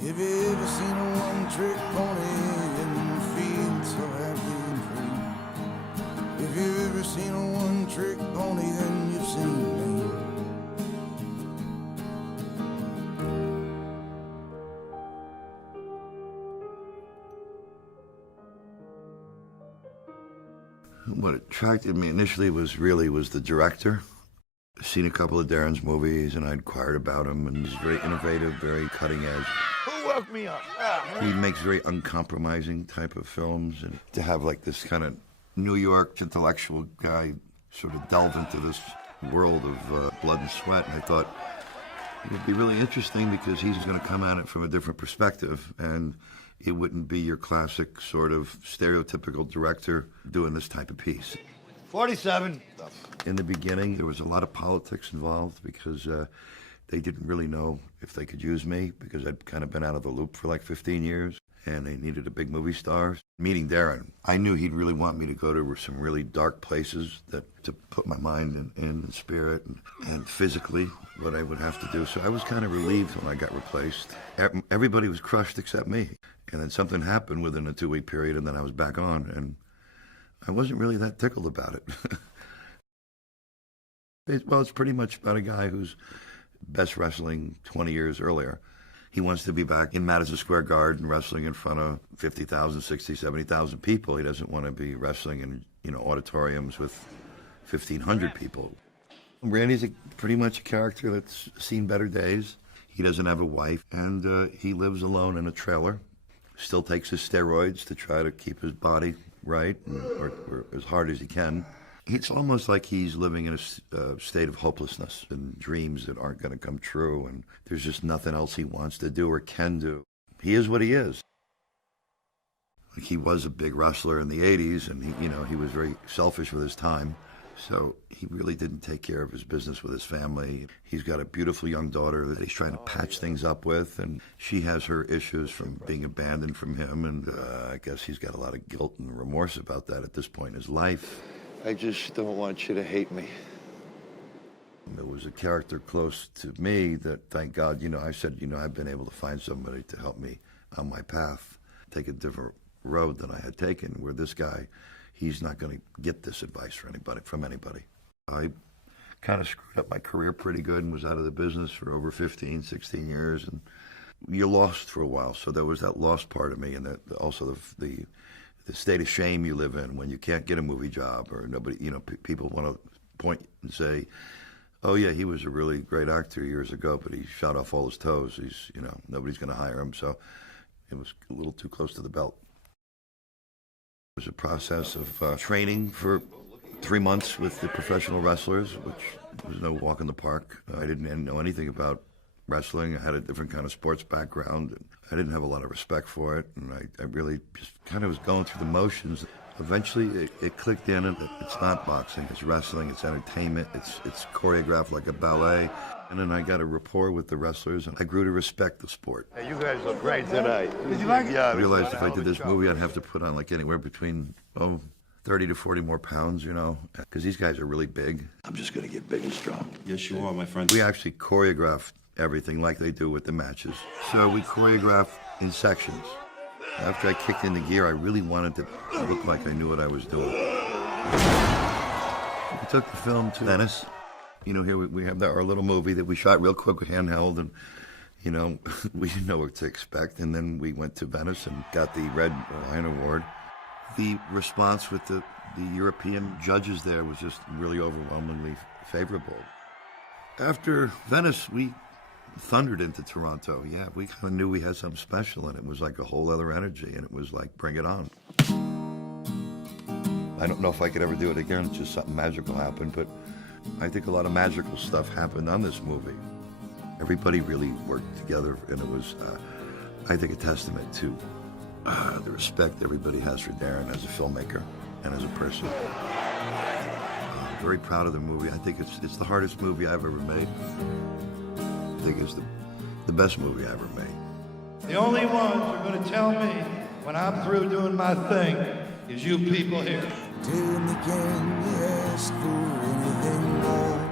Have you ever seen a one-trick pony in the field so happy and free? If you've ever seen a one-trick pony, then you've seen me. What attracted me initially was the director. I'd seen a couple of Darren's movies, and I inquired about him, and he's very innovative, very cutting edge. Who woke me up? He makes very uncompromising type of films, and to have like this kind of New York intellectual guy sort of delve into this world of blood and sweat, and I thought it would be really interesting because he's going to come at it from a different perspective, and it wouldn't be your classic sort of stereotypical director doing this type of piece. 47. In the beginning, there was a lot of politics involved because they didn't really know if they could use me because I'd kind of been out of the loop for like 15 years, and they needed a big movie star. Meeting Darren, I knew he'd really want me to go to some really dark places to put my mind in and spirit and physically what I would have to do. So I was kind of relieved when I got replaced. Everybody was crushed except me. And then something happened within a 2-week period, and then I was back on, and I wasn't really that tickled about it. It's pretty much about a guy who's best wrestling 20 years earlier. He wants to be back in Madison Square Garden wrestling in front of 50,000, 60, 70,000 people. He doesn't want to be wrestling in auditoriums with 1,500 people. Randy's pretty much a character that's seen better days. He doesn't have a wife, and he lives alone in a trailer. Still takes his steroids to try to keep his body right, or as hard as he can. It's almost like he's living in a state of hopelessness and dreams that aren't going to come true, and there's just nothing else he wants to do or can do. He is what he is. Like, he was a big wrestler in the 80s, and he was very selfish with his time, so he really didn't take care of his business with his family. He's got a beautiful young daughter that he's trying to patch things up with, and she has her issues from being abandoned from him, and I guess he's got a lot of guilt and remorse about that at this point in his life. I just don't want you to hate me. There was a character close to me that, thank God, I said, I've been able to find somebody to help me on my path, take a different road than I had taken, where this guy, he's not going to get this advice from anybody. I kind of screwed up my career pretty good and was out of the business for over 15, 16 years, and you're lost for a while. So there was that lost part of me, and that also the state of shame you live in when you can't get a movie job, or nobody, people want to point and say, oh yeah, he was a really great actor years ago, but he shot off all his toes. He's, nobody's going to hire him. So it was a little too close to the belt. It was a process of training for 3 months with the professional wrestlers, which was no walk in the park. I didn't know anything about wrestling. I had a different kind of sports background, and I didn't have a lot of respect for it, and I really just kind of was going through the motions. Eventually, it clicked in, and it's not boxing, it's wrestling, it's entertainment, it's choreographed like a ballet. And then I got a rapport with the wrestlers, and I grew to respect the sport. Hey, you guys look great tonight. Did you like it? Yeah, I realized if I did this movie, I'd have to put on like anywhere between, 30 to 40 more pounds, because these guys are really big. I'm just going to get big and strong. Yes, you are, my friend. We actually choreographed everything like they do with the matches. So we choreographed in sections. After I kicked into gear, I really wanted to look like I knew what I was doing. We took the film to Venice. Here we have our little movie that we shot real quick with handheld, and, we didn't know what to expect. And then we went to Venice and got the Red Lion Award. The response with the European judges there was just really overwhelmingly favorable. After Venice, we thundered into Toronto. Yeah, we kind of knew we had something special, and it was like a whole other energy, and it was like, bring it on. I don't know if I could ever do it again. Just something magical happened, but I think a lot of magical stuff happened on this movie. Everybody really worked together, and it was, I think, a testament to the respect everybody has for Darren as a filmmaker and as a person. I'm very proud of the movie. I think it's the hardest movie I've ever made. I think it's the best movie I ever made. The only ones who are going to tell me when I'm through doing my thing is you people here. Tell me, can you ask for anything more?